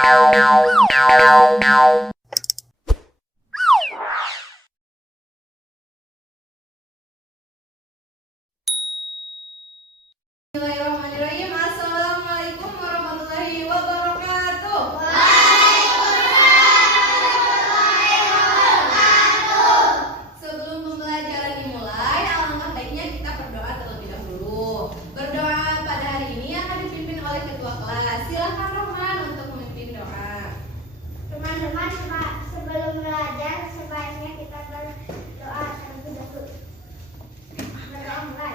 Bismillahirrahmanirrahim. Assalamualaikum warahmatullahi wabarakatuh. Sebelum pembelajaran dimulai, alangkah baiknya kita berdoa terlebih dahulu. Berdoa pada hari ini akan dipimpin oleh ketua kelas. Silakan Rahman untuk memimpin doa. Teman-teman, sebelum belajar sebaiknya kita berdoa terlebih dahulu. Berdoa mulai.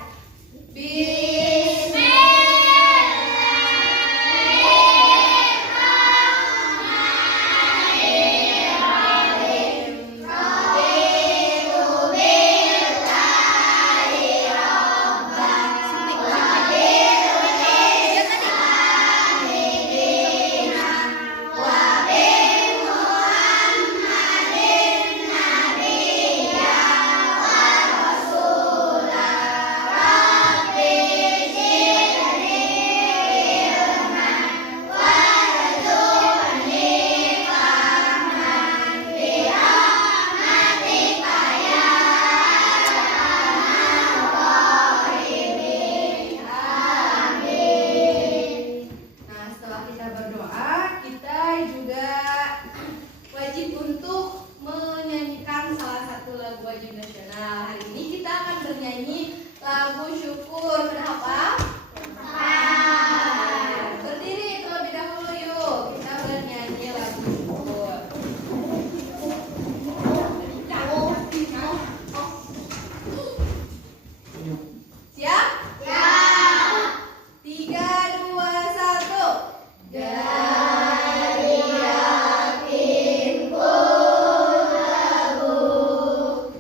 Lagu syukur, kenapa? Berdiri terlebih dahulu yuk. Kita bernyanyi lagu syukur. Siap? Ya. 3, 2, 1. Dari yakinku teguh,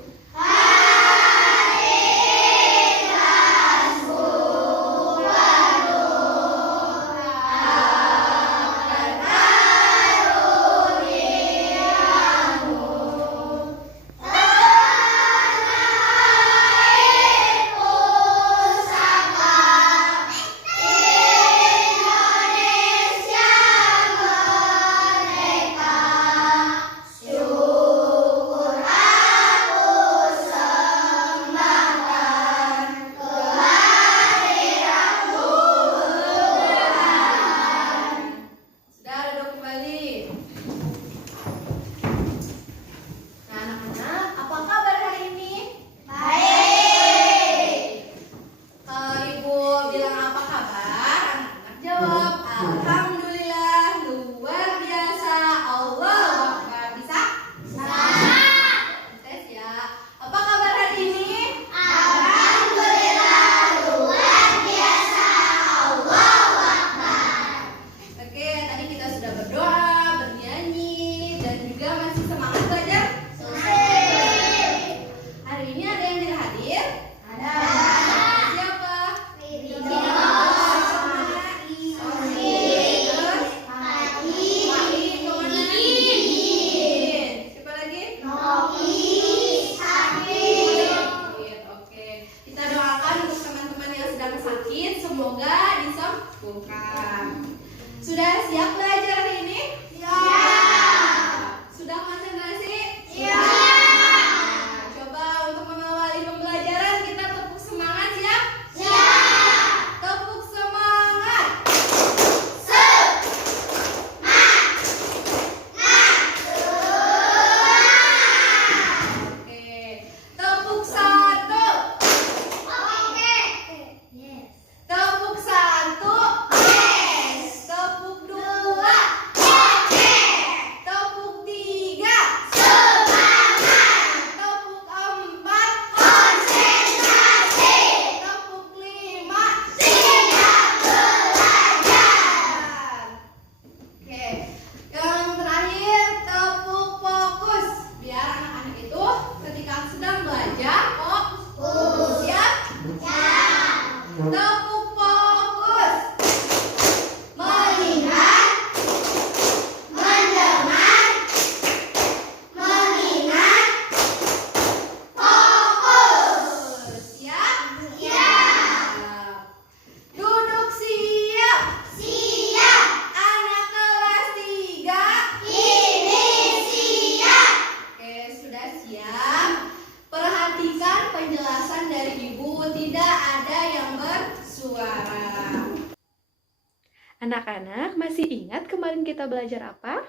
Anak-anak masih ingat kemarin kita belajar apa?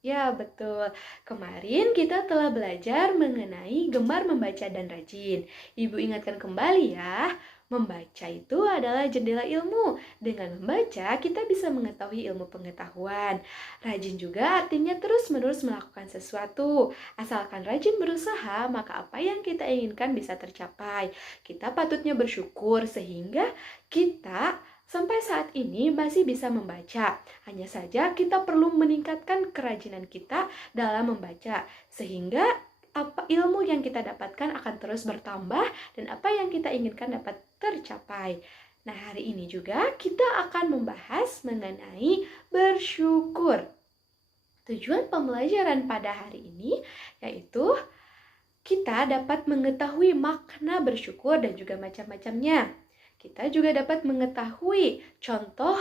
Ya, betul. Kemarin kita telah belajar mengenai gemar membaca dan rajin. Ibu ingatkan kembali ya, membaca itu adalah jendela ilmu. Dengan membaca, kita bisa mengetahui ilmu pengetahuan. Rajin juga artinya terus-menerus melakukan sesuatu. Asalkan rajin berusaha, maka apa yang kita inginkan bisa tercapai. Kita patutnya bersyukur sehingga kita sampai saat ini masih bisa membaca. Hanya saja kita perlu meningkatkan kerajinan kita dalam membaca sehingga ilmu yang kita dapatkan akan terus bertambah dan apa yang kita inginkan dapat tercapai. Nah, hari ini juga kita akan membahas mengenai bersyukur. Tujuan pembelajaran pada hari ini yaitu kita dapat mengetahui makna bersyukur dan juga macam-macamnya. Kita juga dapat mengetahui contoh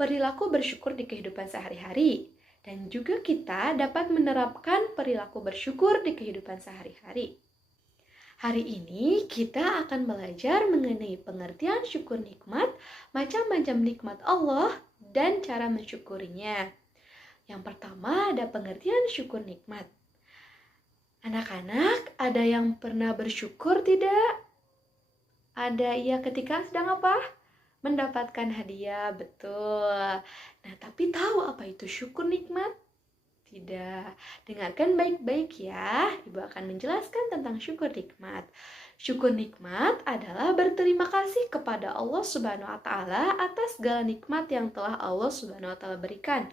perilaku bersyukur di kehidupan sehari-hari. Dan juga kita dapat menerapkan perilaku bersyukur di kehidupan sehari-hari. Hari ini kita akan belajar mengenai pengertian syukur nikmat, macam-macam nikmat Allah, dan cara mensyukurinya. Yang pertama ada pengertian syukur nikmat. Anak-anak, ada yang pernah bersyukur tidak? Ada ia ketika sedang apa? Mendapatkan hadiah, betul. Nah, tapi tahu apa itu syukur nikmat? Tidak. Dengarkan baik-baik ya. Ibu akan menjelaskan tentang syukur nikmat. Syukur nikmat adalah berterima kasih kepada Allah Subhanahu wa taala atas segala nikmat yang telah Allah Subhanahu wa taala berikan.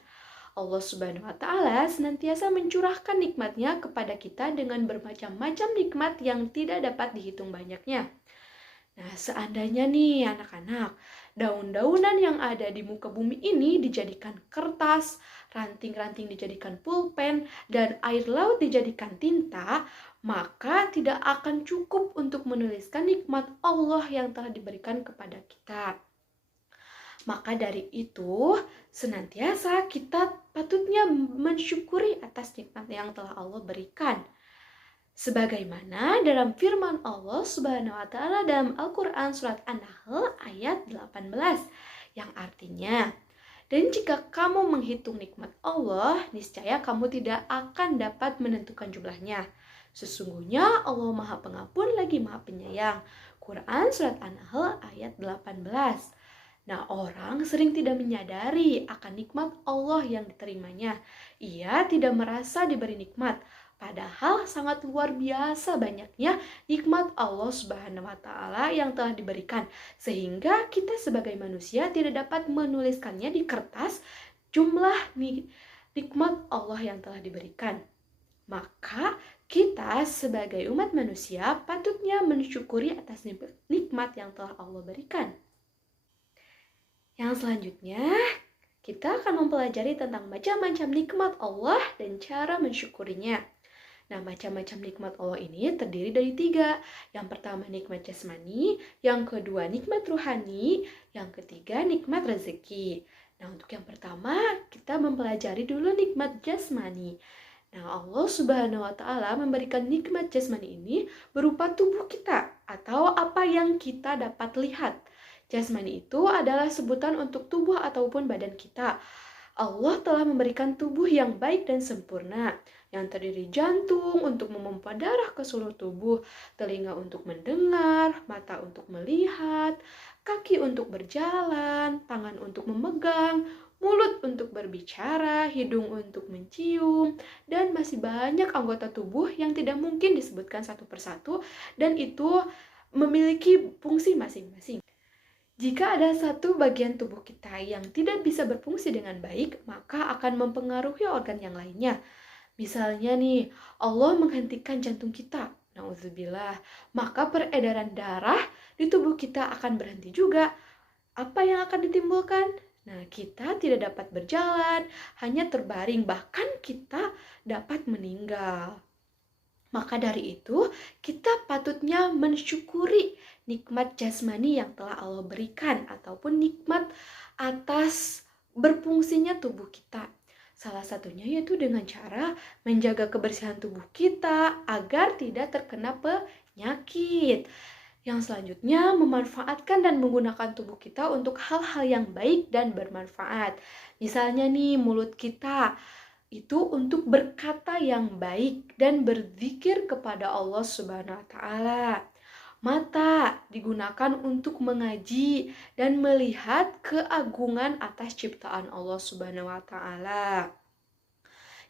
Allah Subhanahu wa taala senantiasa mencurahkan nikmatnya kepada kita dengan bermacam-macam nikmat yang tidak dapat dihitung banyaknya. Nah, seandainya nih anak-anak, daun-daunan yang ada di muka bumi ini dijadikan kertas, ranting-ranting dijadikan pulpen, dan air laut dijadikan tinta, maka tidak akan cukup untuk menuliskan nikmat Allah yang telah diberikan kepada kita. Maka dari itu, senantiasa kita patutnya mensyukuri atas nikmat yang telah Allah berikan. Sebagaimana dalam firman Allah Subhanahu wa taala dalam Al-Qur'an surat An-Nahl ayat 18 yang artinya, dan jika kamu menghitung nikmat Allah, niscaya kamu tidak akan dapat menentukan jumlahnya. Sesungguhnya Allah Maha Pengampun lagi Maha Penyayang. Quran surat An-Nahl ayat 18. Nah, orang sering tidak menyadari akan nikmat Allah yang diterimanya. Ia tidak merasa diberi nikmat. Padahal sangat luar biasa banyaknya nikmat Allah Subhanahu wa taala yang telah diberikan, sehingga kita sebagai manusia tidak dapat menuliskannya di kertas jumlah nikmat Allah yang telah diberikan. Maka kita sebagai umat manusia patutnya mensyukuri atas nikmat yang telah Allah berikan. Yang selanjutnya, kita akan mempelajari tentang macam-macam nikmat Allah dan cara mensyukurinya. Nah, macam-macam nikmat Allah ini terdiri dari 3. Yang pertama nikmat jasmani, yang kedua nikmat ruhani, yang ketiga nikmat rezeki. Nah, untuk yang pertama kita mempelajari dulu nikmat jasmani. Nah, Allah Subhanahu wa taala memberikan nikmat jasmani ini berupa tubuh kita atau apa yang kita dapat lihat. Jasmani itu adalah sebutan untuk tubuh ataupun badan kita. Allah telah memberikan tubuh yang baik dan sempurna, yang terdiri jantung untuk memompa darah ke seluruh tubuh, telinga untuk mendengar, mata untuk melihat, kaki untuk berjalan, tangan untuk memegang, mulut untuk berbicara, hidung untuk mencium, dan masih banyak anggota tubuh yang tidak mungkin disebutkan satu persatu, dan itu memiliki fungsi masing-masing. Jika ada satu bagian tubuh kita yang tidak bisa berfungsi dengan baik, maka akan mempengaruhi organ yang lainnya. Misalnya nih, Allah menghentikan jantung kita, na'udzubillah, maka peredaran darah di tubuh kita akan berhenti juga. Apa yang akan ditimbulkan? Nah, kita tidak dapat berjalan, hanya terbaring, bahkan kita dapat meninggal. Maka dari itu, kita patutnya mensyukuri nikmat jasmani yang telah Allah berikan ataupun nikmat atas berfungsinya tubuh kita. Salah satunya yaitu dengan cara menjaga kebersihan tubuh kita agar tidak terkena penyakit. Yang selanjutnya, memanfaatkan dan menggunakan tubuh kita untuk hal-hal yang baik dan bermanfaat. Misalnya nih, mulut kita itu untuk berkata yang baik dan berzikir kepada Allah Subhanahu wa taala. Mata digunakan untuk mengaji dan melihat keagungan atas ciptaan Allah Subhanahu wa taala.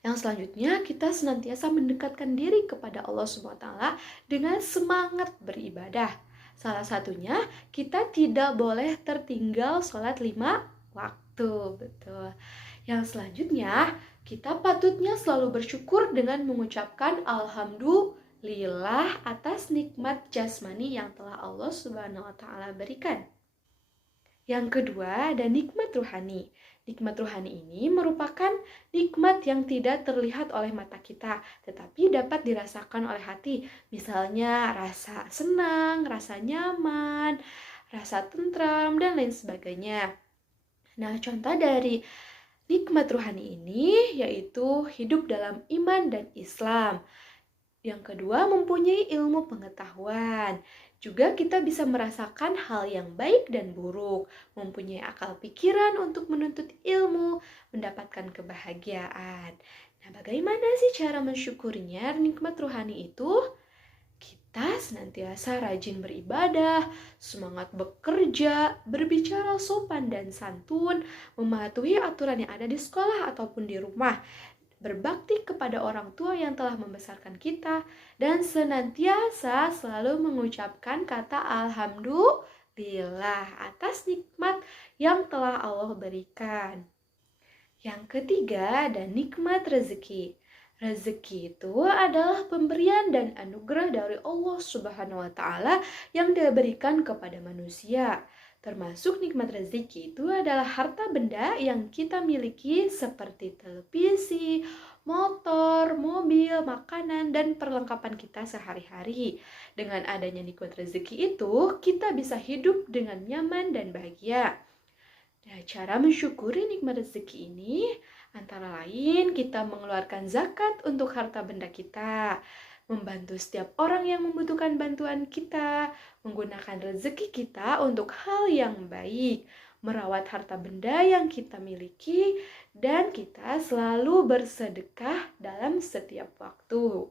Yang selanjutnya, kita senantiasa mendekatkan diri kepada Allah Subhanahu wa taala dengan semangat beribadah. Salah satunya, kita tidak boleh tertinggal sholat 5 waktu. Betul. Yang selanjutnya, kita patutnya selalu bersyukur dengan mengucapkan alhamdulillah atas nikmat jasmani yang telah Allah Subhanahu wa taala berikan. Yang kedua, ada nikmat ruhani. Nikmat ruhani ini merupakan nikmat yang tidak terlihat oleh mata kita, tetapi dapat dirasakan oleh hati. Misalnya rasa senang, rasa nyaman, rasa tentram, dan lain sebagainya. Nah, contoh dari nikmat ruhani ini yaitu hidup dalam iman dan Islam. Yang kedua, mempunyai ilmu pengetahuan. Juga kita bisa merasakan hal yang baik dan buruk, mempunyai akal pikiran untuk menuntut ilmu, mendapatkan kebahagiaan. Nah, bagaimana sih cara mensyukurinya nikmat ruhani itu? Kita senantiasa rajin beribadah, semangat bekerja, berbicara sopan dan santun, mematuhi aturan yang ada di sekolah ataupun di rumah, berbakti kepada orang tua yang telah membesarkan kita, dan senantiasa selalu mengucapkan kata alhamdulillah atas nikmat yang telah Allah berikan. Yang ketiga, ada nikmat rezeki. Rezeki itu adalah pemberian dan anugerah dari Allah Subhanahu wa taala yang diberikan kepada manusia. Termasuk nikmat rezeki itu adalah harta benda yang kita miliki seperti televisi, motor, mobil, makanan, dan perlengkapan kita sehari-hari. Dengan adanya nikmat rezeki itu, kita bisa hidup dengan nyaman dan bahagia. Nah, cara mensyukuri nikmat rezeki ini antara lain kita mengeluarkan zakat untuk harta benda kita, membantu setiap orang yang membutuhkan bantuan kita, menggunakan rezeki kita untuk hal yang baik, merawat harta benda yang kita miliki, dan kita selalu bersedekah dalam setiap waktu.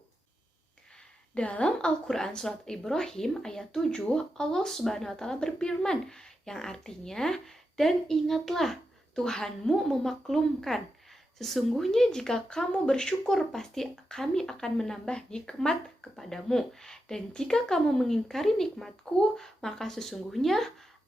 Dalam Al-Quran Surat Ibrahim ayat 7, Allah Subhanahu wa taala berfirman, yang artinya, dan ingatlah Tuhanmu memaklumkan. Sesungguhnya jika kamu bersyukur, pasti kami akan menambah nikmat kepadamu. Dan jika kamu mengingkari nikmatku, maka sesungguhnya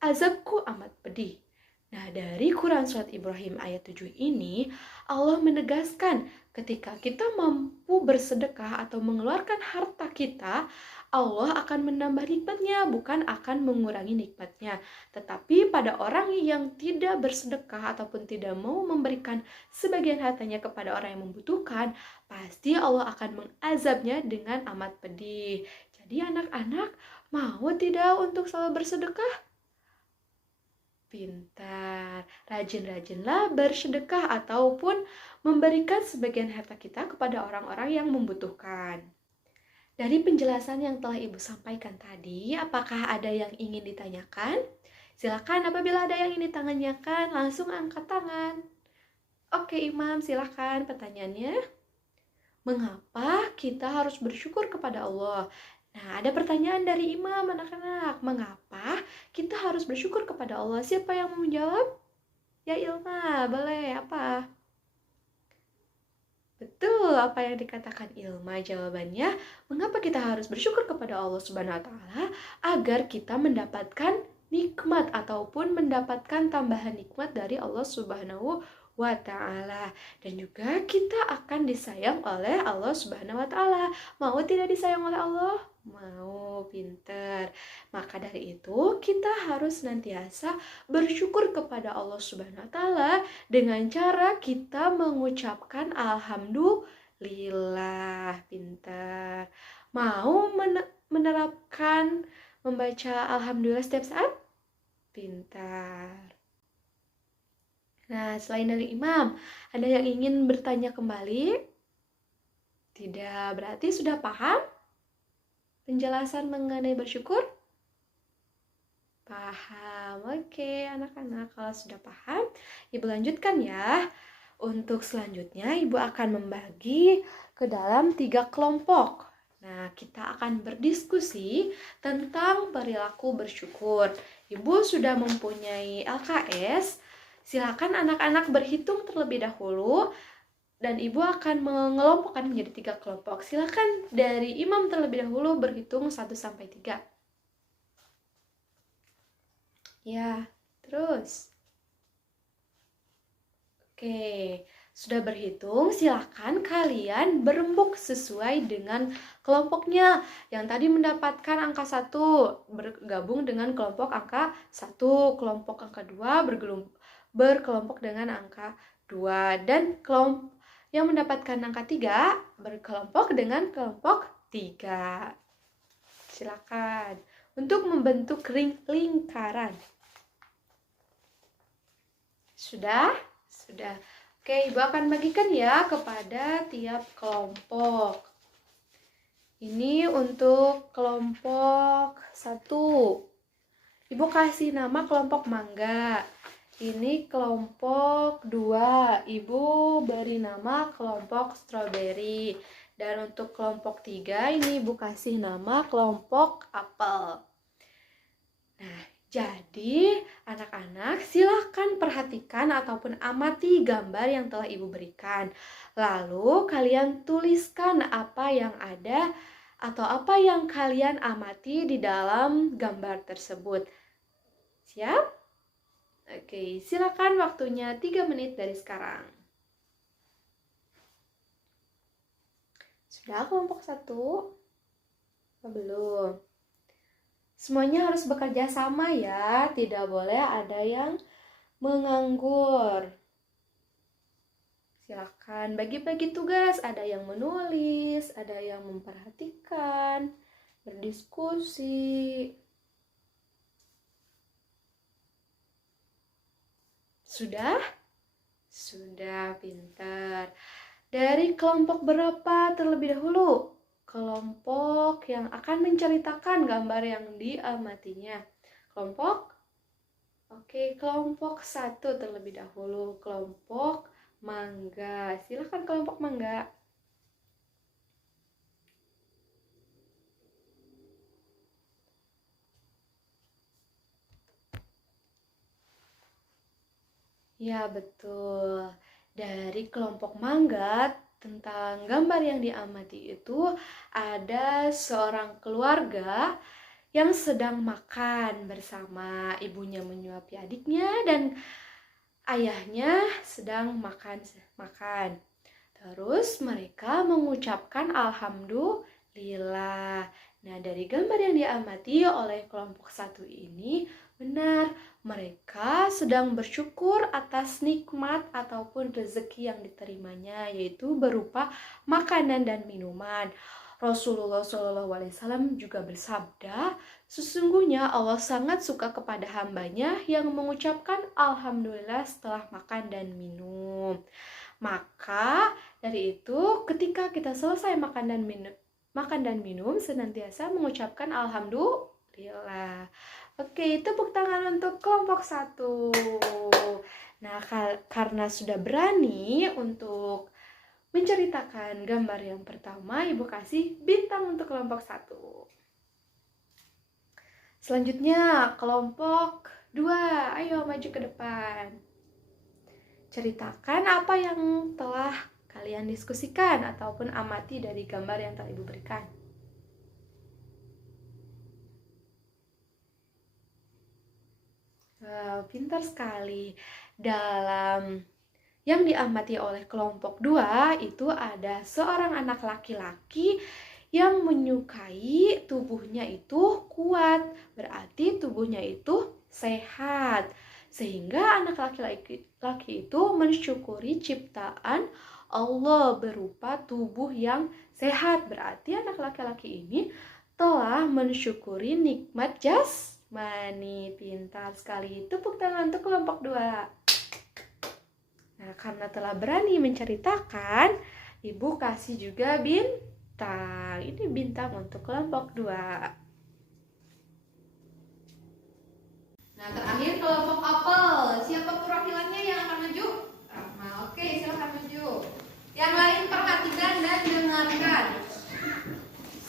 azabku amat pedih. Nah, dari Quran Surat Ibrahim ayat 7 ini, Allah menegaskan ketika kita mampu bersedekah atau mengeluarkan harta kita, Allah akan menambah nikmatnya, bukan akan mengurangi nikmatnya. Tetapi pada orang yang tidak bersedekah ataupun tidak mau memberikan sebagian hartanya kepada orang yang membutuhkan, pasti Allah akan mengazabnya dengan amat pedih. Jadi anak-anak, mau tidak untuk selalu bersedekah? Pintar, rajin-rajinlah bersedekah ataupun memberikan sebagian harta kita kepada orang-orang yang membutuhkan. Dari penjelasan yang telah Ibu sampaikan tadi, apakah ada yang ingin ditanyakan? Silakan, apabila ada yang ingin ditanyakan, langsung angkat tangan. Oke, Imam, silakan pertanyaannya. Mengapa kita harus bersyukur kepada Allah? Nah, ada pertanyaan dari Imam, anak-anak. Mengapa kita harus bersyukur kepada Allah? Siapa yang mau menjawab? Ya, Ilma, boleh. Apa? Betul, apa yang dikatakan Ilma jawabannya, mengapa kita harus bersyukur kepada Allah Subhanahu wa taala agar kita mendapatkan nikmat ataupun mendapatkan tambahan nikmat dari Allah Subhanahu wa taala, dan juga kita akan disayang oleh Allah Subhanahu wa taala. Mau tidak disayang oleh Allah? Mau, pinter. Maka dari itu kita harus senantiasa bersyukur kepada Allah Subhanahu wa taala dengan cara kita mengucapkan alhamdulillah. Pinter. Mau menerapkan membaca alhamdulillah setiap saat? Pintar. Nah, selain dari Imam, ada yang ingin bertanya kembali? Tidak, berarti sudah paham penjelasan mengenai bersyukur? Paham. Oke, anak-anak, kalau sudah paham, Ibu lanjutkan ya. Untuk selanjutnya, Ibu akan membagi ke dalam 3 kelompok. Nah, kita akan berdiskusi tentang perilaku bersyukur. Ibu sudah mempunyai LKS. Silakan anak-anak berhitung terlebih dahulu. Dan Ibu akan mengelompokkan menjadi 3 kelompok. Silakan dari imam terlebih dahulu berhitung 1 sampai 3. Ya, terus. Oke, sudah berhitung, silakan kalian berembuk sesuai dengan kelompoknya. Yang tadi mendapatkan angka 1 bergabung dengan kelompok angka 1, kelompok angka 2 berkelompok dengan angka 2, dan kelompok yang mendapatkan angka 3 berkelompok dengan kelompok 3. Silakan untuk membentuk lingkaran. Sudah? Sudah. Oke, Ibu akan bagikan ya kepada tiap kelompok. Ini untuk kelompok 1. Ibu kasih nama kelompok mangga. Ini kelompok 2. Ibu beri nama kelompok stroberi. Dan untuk kelompok 3 ini Ibu kasih nama kelompok apel. Nah, jadi anak-anak silahkan perhatikan ataupun amati gambar yang telah Ibu berikan. Lalu kalian tuliskan apa yang ada atau apa yang kalian amati di dalam gambar tersebut. Siap? Oke, silakan waktunya 3 menit dari sekarang. Sudah kelompok 1? Belum. Semuanya harus bekerja sama ya, tidak boleh ada yang menganggur. Silakan bagi-bagi tugas, ada yang menulis, ada yang memperhatikan, berdiskusi. Sudah? Sudah, pintar. Dari kelompok berapa terlebih dahulu? Kelompok yang akan menceritakan gambar yang diamatinya. Kelompok? Oke, kelompok 1 terlebih dahulu. Kelompok mangga. Silakan kelompok mangga. Ya, betul. Dari kelompok mangga, tentang gambar yang diamati itu ada seorang keluarga yang sedang makan bersama. Ibunya menyuapi adiknya dan ayahnya sedang makan. Terus mereka mengucapkan alhamdulillah. Nah, dari gambar yang diamati oleh kelompok 1 ini benar, mereka sedang bersyukur atas nikmat ataupun rezeki yang diterimanya, yaitu berupa makanan dan minuman. Rasulullah SAW juga bersabda, sesungguhnya Allah sangat suka kepada hambanya yang mengucapkan alhamdulillah setelah makan dan minum. Maka dari itu ketika kita selesai makan dan minum senantiasa mengucapkan alhamdulillah. Oke, tepuk tangan untuk kelompok 1. Nah, karena sudah berani untuk menceritakan gambar yang pertama, Ibu kasih bintang untuk kelompok 1. Selanjutnya, kelompok 2. Ayo maju ke depan. Ceritakan apa yang telah kalian diskusikan ataupun amati dari gambar yang telah Ibu berikan. Pintar sekali. Dalam yang diamati oleh kelompok 2 itu ada seorang anak laki-laki yang menyukai tubuhnya itu kuat, berarti tubuhnya itu sehat. Sehingga anak laki-laki itu mensyukuri ciptaan Allah berupa tubuh yang sehat. Berarti anak laki-laki ini telah mensyukuri nikmat jasmani. Pintar sekali. Tepuk tangan untuk kelompok 2. Nah, karena telah berani menceritakan, Ibu kasih juga bintang. Ini bintang untuk kelompok 2. Nah, terakhir kelompok apel. Siapa perwakilannya yang akan maju? Rahma. Oke, silakan maju. Yang lain perhatikan dan dengarkan.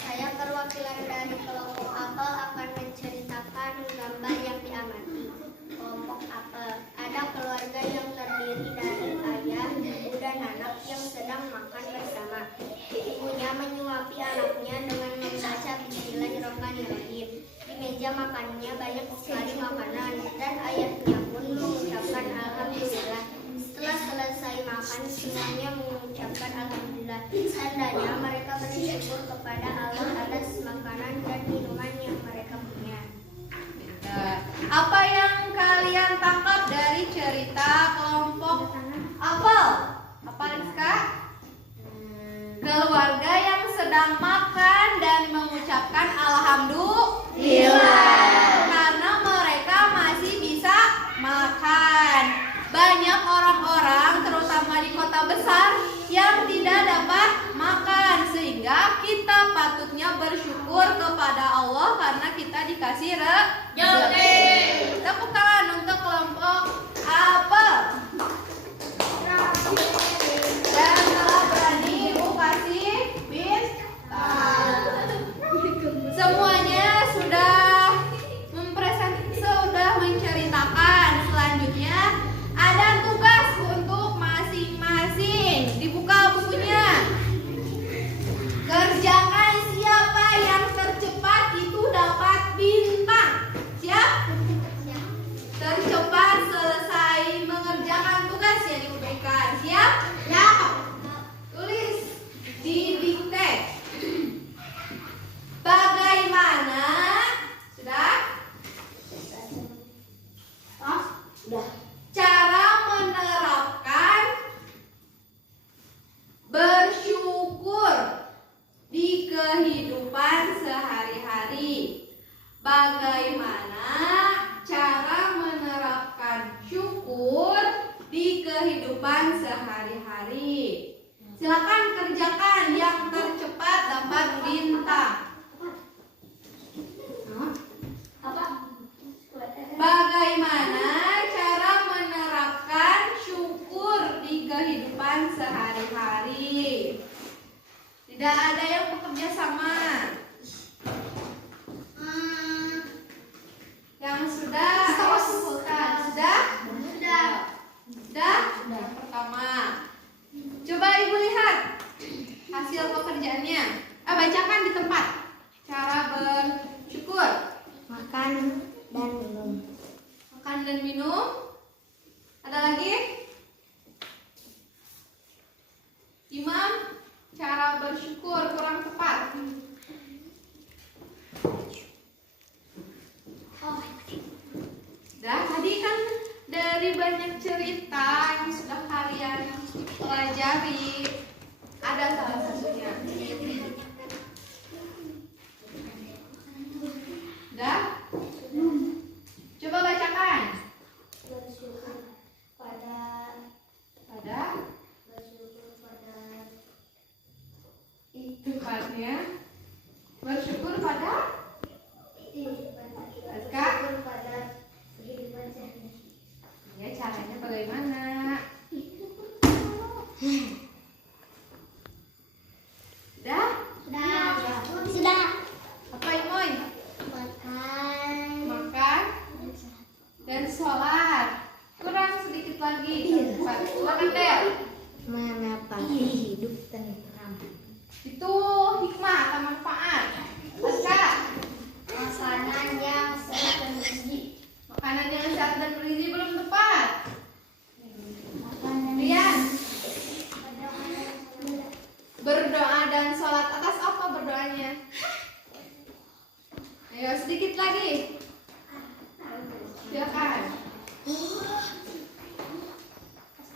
Saya perwakilan dari kelompok apel akan menceritakan gambar yang diamati. Kelompok apel. Ada keluarga yang terdiri dari ayah, ibu, dan anak yang sedang makan bersama. Ibunya menyuapi anaknya dengan membaca Bismillahirrahmanirrahim. Di meja makannya banyak sekali makanan dan ayahnya pun mengucapkan Alhamdulillah. Setelah selesai makan, semuanya mengucapkan Alhamdulillah. Tandanya mereka bersyukur kepada Allah atas makanan dan minuman yang mereka punya. Apa yang kalian tangkap dari cerita kelompok apel? Apa, Rizka? Keluarga yang sedang makan dan mengucapkan Alhamdulillah karena mereka masih bisa makan. Banyak orang-orang terutama di kota besar yang tidak dapat makan, sehingga kita patutnya bersyukur kepada Allah karena kita dikasih rezeki. Tepuk tangan untuk kelompok apel. Dan kalau berani Ibu kasih bintang. Semuanya sudah menceritakan. Selanjutnya ada tugas untuk masing-masing. Dibuka bukunya. Kerjakan, siapa yang tercepat itu dapat bintang. Siap? Tercepat selesai mengerjakan tugas yang diberikan. Siap? Ya. Tulis di dikte. Bagaimana? Sudah? Cara menerapkan bersyukur di kehidupan sehari-hari. Bagaimana cara menerapkan syukur di kehidupan sehari-hari? Silakan kerjakan, yang tercepat dapat bintang. Bagaimana cara menerapkan syukur di kehidupan sehari-hari? Tidak ada yang bekerja sama. Yang sudah kumpulkan. Sudah? Sudah? Yang pertama. Coba Ibu lihat hasil pekerjaannya. Bacakan di tempat. Cara bersyukur. Makan dan minum. Makan dan minum. Ada lagi? Imam, cara bersyukur kurang tepat. Dah, tadi kan dari banyak cerita yang sudah kalian pelajari, ada salah satunya. Dah? Coba bacakan. Bersyukur pada tepatnya bersyukur pada kehidupan sehari-hari. ya, caranya bagaimana? Sudah. Apa Imoy? Makan dan sholat. Kurang sedikit lagi. Silakan Del. Menapaki hidup tentram. Itu hikmah atau manfaat. Baca. Makanan yang sehat dan bergizi. Makanan yang sehat dan bergizi belum tepat. Makanan Rian. Berdoa dan sholat. Atas apa berdoanya? Ayo sedikit lagi. Silakan.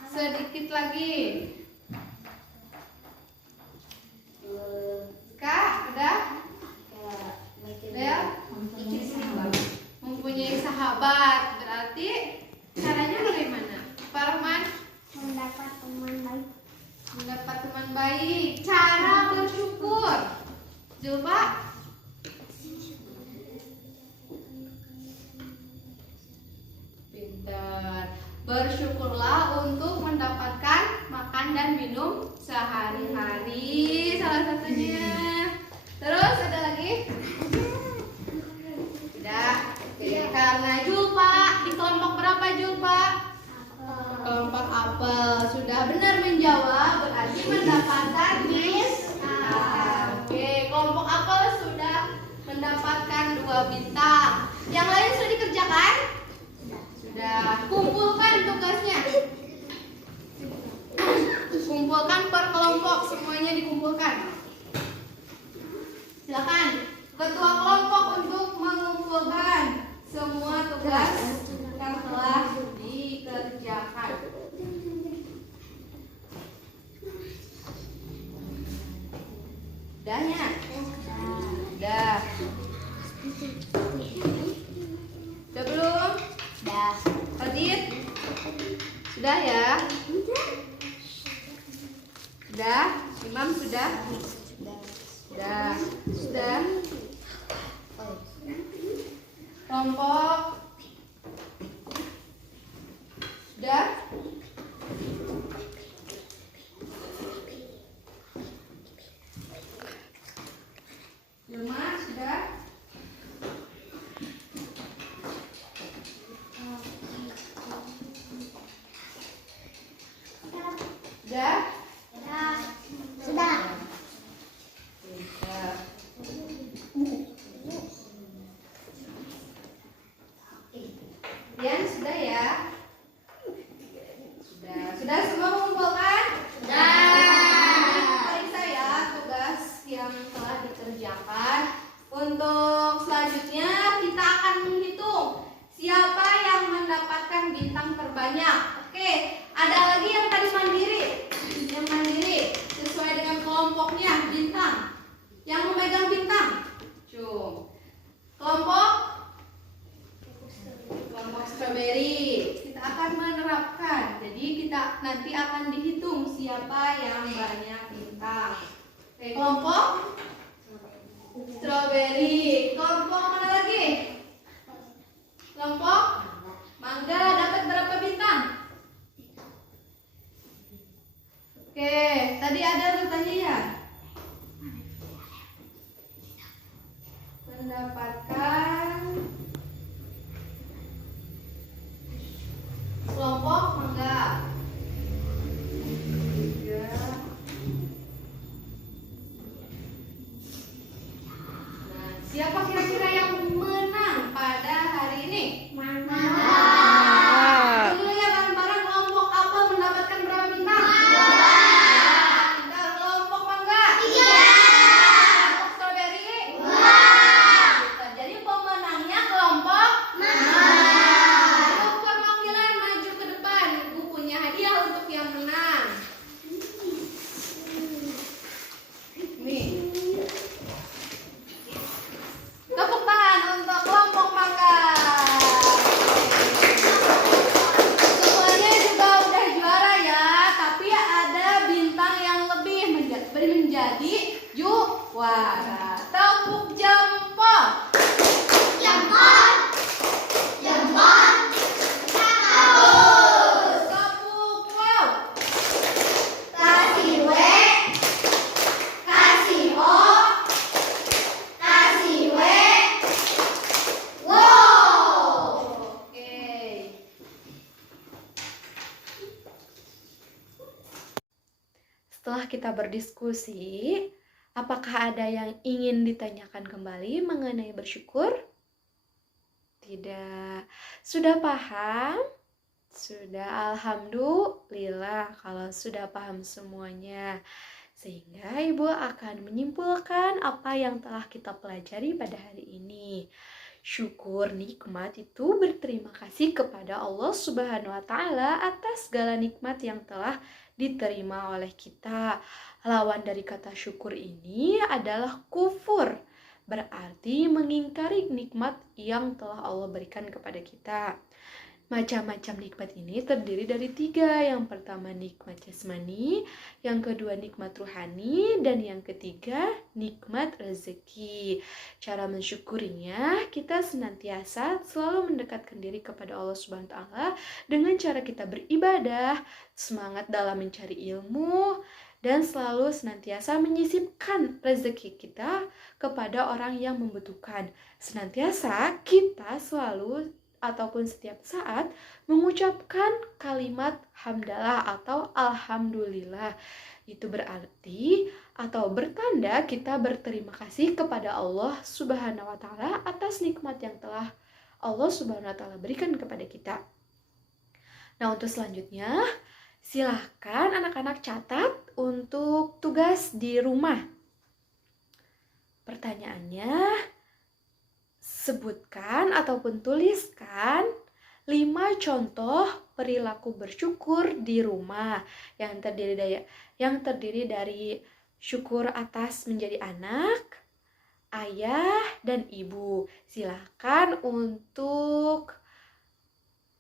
Sedikit lagi. Kak, udah? Del? Mempunyai sahabat. Berarti caranya bagaimana? Pak Rahman? mendapat teman baik. Mendapat teman baik. Cara bersyukur. Coba. Bersyukurlah untuk mendapatkan makan dan minum sehari-hari, salah satunya. Terus ada lagi? Udah. Oke, karena Julpa di kelompok berapa Julpa? Kelompok apel. Sudah benar menjawab, berarti mendapatkan bintang. Oke, kelompok apel sudah mendapatkan 2 bintang. Yang lain sudah dikerjakan? Sudah. Kumpulkan tugasnya. Kumpulkan per kelompok, semuanya dikumpulkan. Silakan ketua kelompok untuk mengumpulkan semua tugas yang telah dikerjakan. Udahnya? Udah. Udah belum? Dah. Fadid? Sudah ya? Sudah? Imam sudah? Sudah. Sudah. Kelompok sudah? Lima sudah? Sudah? Sudah. Sudah. Kalian sudah ya? Sudah semua mengumpulkan? Periksa ya tugas yang telah dikerjakan. Untuk selanjutnya kita akan menghitung siapa yang mendapatkan bintang terbanyak. Oke, ada lagi yang tadi mandiri. Yang mandiri sesuai dengan kelompoknya bintang. Yang memegang bintang. Kelompok strawberry. Kita akan menerapkan. Jadi kita nanti akan dihitung siapa yang banyak bintang. Oke, kelompok strawberry. Kelompok mana lagi? Kelompok mangga dapat berapa bintang? Oke, tadi ada bertanya ya? Mendapatkan kelompok mangga 3. Nah, siapa kira-kira yang menang pada hari ini? Dulu ya bareng-bareng kelompok apa mendapatkan berapa bintang? 2. Pintar. Kelompok mangga? 3. Kelompok strawberry? 2. Jadi pemenangnya kelompok mangga. Ayo perwakilan maju ke depan. Ibu punya hadiah untuk yang menang. Nih. Tepuk tangan untuk kelompok mangga. Semuanya juga udah juara ya, tapi ada bintang yang lebih menjadi juara. Tepuk jempol. Jempol. Jempol. Bagus. Tepuk wow. Kasih W. Kasih O. Kasih W. Wow. Oke. Setelah kita berdiskusi, apakah ada yang ingin ditanyakan kembali mengenai bersyukur? Tidak. Sudah paham? Sudah, alhamdulillah kalau sudah paham semuanya. Sehingga Ibu akan menyimpulkan apa yang telah kita pelajari pada hari ini. Syukur nikmat itu berterima kasih kepada Allah Subhanahu wa Ta'ala atas segala nikmat yang telah diterima oleh kita. Lawan dari kata syukur ini adalah kufur, berarti mengingkari nikmat yang telah Allah berikan kepada kita. Macam-macam nikmat ini terdiri dari 3. Yang pertama nikmat jasmani, yang kedua nikmat ruhani, dan yang ketiga nikmat rezeki. Cara mensyukurinya, kita senantiasa selalu mendekatkan diri kepada Allah Subhanahu wa taala dengan cara kita beribadah, semangat dalam mencari ilmu, dan selalu senantiasa menyisipkan rezeki kita kepada orang yang membutuhkan. Senantiasa kita selalu ataupun setiap saat mengucapkan kalimat hamdalah atau alhamdulillah. Itu berarti atau bertanda kita berterima kasih kepada Allah Subhanahu wa taala atas nikmat yang telah Allah Subhanahu wa taala berikan kepada kita. Nah, untuk selanjutnya, silahkan anak-anak catat untuk tugas di rumah. Pertanyaannya, sebutkan ataupun tuliskan 5 contoh perilaku bersyukur di rumah yang terdiri dari syukur atas menjadi anak, ayah, dan ibu. Silakan untuk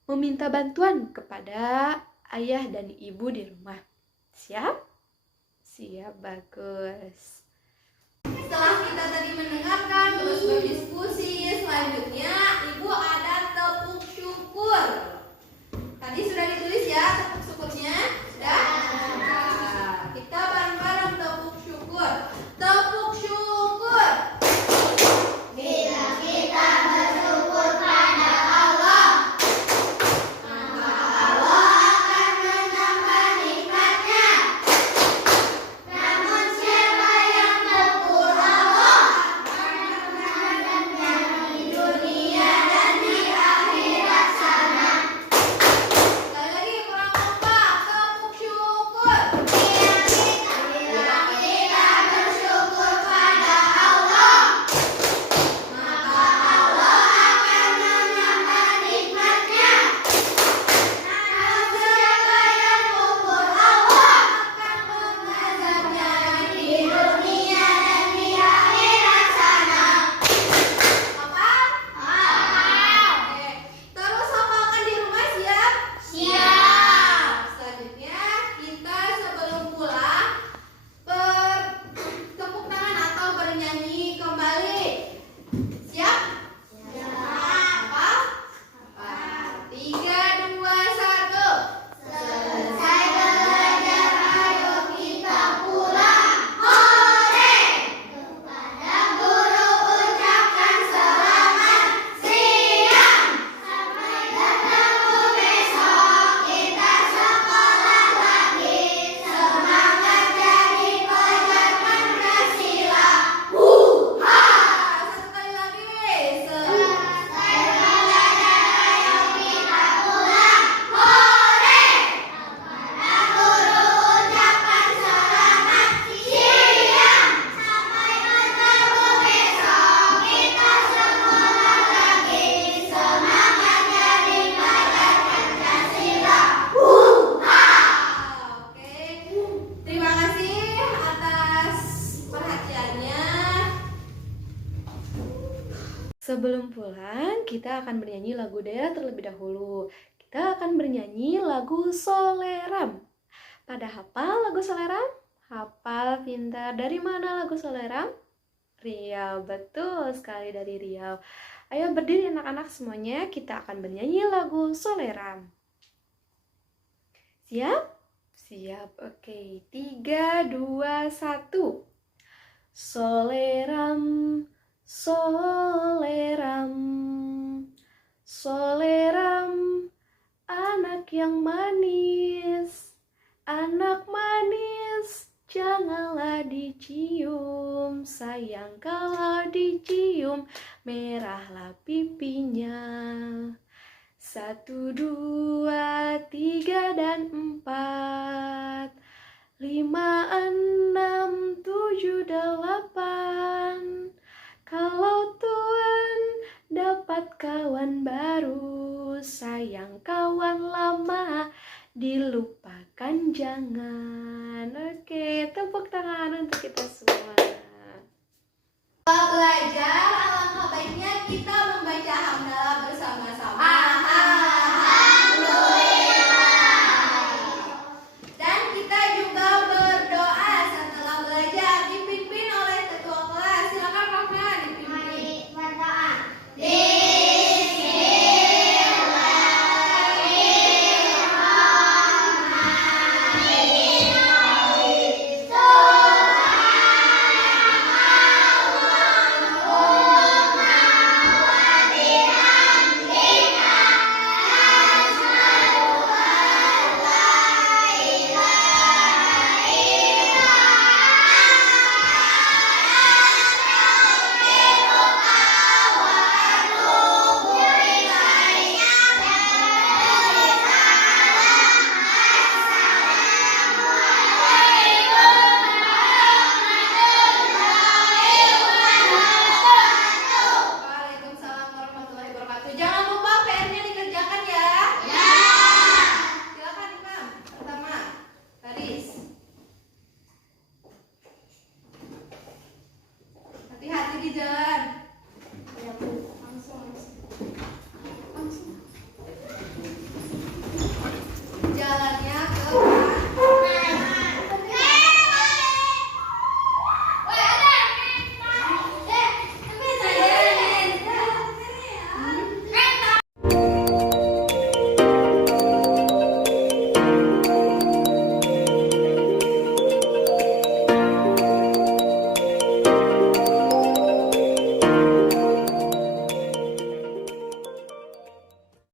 meminta bantuan kepada ayah dan ibu di rumah. Siap? Siap, bagus. Setelah kita tadi mendengarkan terus berdiskusi, selanjutnya Ibu ada tepuk syukur. Tadi sudah ditulis ya tepuk syukurnya? Sudah? Nah, kita bareng-bareng tepuk syukur. Tepuk syukur. Bila kita bersyukur pada Allah, maka Allah akan menambah nikmatnya. Namun siapa yang tegur Allah akan menambahnya di dunia dan di akhirat sana. Sekali lagi kurang kompak, tepuk syukur. Bila kita bersyukur pada Allah, maka Allah akan menambah nikmatnya. Namun siapa yang kufur Allah akan mengazabnya di dunia dan di akhirat sana. Hafal? Oke. Terus hafalkan di rumah, siap? Siap. Selanjutnya kita sebelum pulang bertepuk tangan atau bernyanyi kembali. Siap? Hafal? 3, 2, 1. Selesai belajar, ayo kita pulang. Hore! Kepada guru ucapkan selamat siang. Sampai ketemu besok, kita sekolah lagi. Semangat jadi pelajar Pancasila. Satu kali lagi. Selesai belajar, ayo kita pulang. Hore! Kepada guru ucapkan selamat siang. Sampai ketemu besok, kita sekolah lagi. Semangat jadi pelajar Pancasila. Oke, terima kasih atas perhatiannya. Sebelum pulang, kita akan bernyanyi lagu daerah terlebih dahulu. Kita akan bernyanyi lagu Soleram. Pada hafal lagu Soleram? Hafal pintar. Dari mana lagu Soleram? Riau, betul sekali dari Riau. Ayo berdiri anak-anak semuanya, kita akan bernyanyi lagu Soleram. Siap? Siap, oke. 3, 2, 1. Soleram, soleram, soleram, anak yang manis, anak manis, janganlah dicium, sayang kalau dicium, merahlah pipinya. 1, 2, 3, dan 4, 5, 6, 7, 8. Kalau Tuhan dapat kawan baru, sayang kawan lama dilupakan jangan. Oke, tepuk tangan untuk kita semua. Setelah belajar, alangkah baiknya kita membaca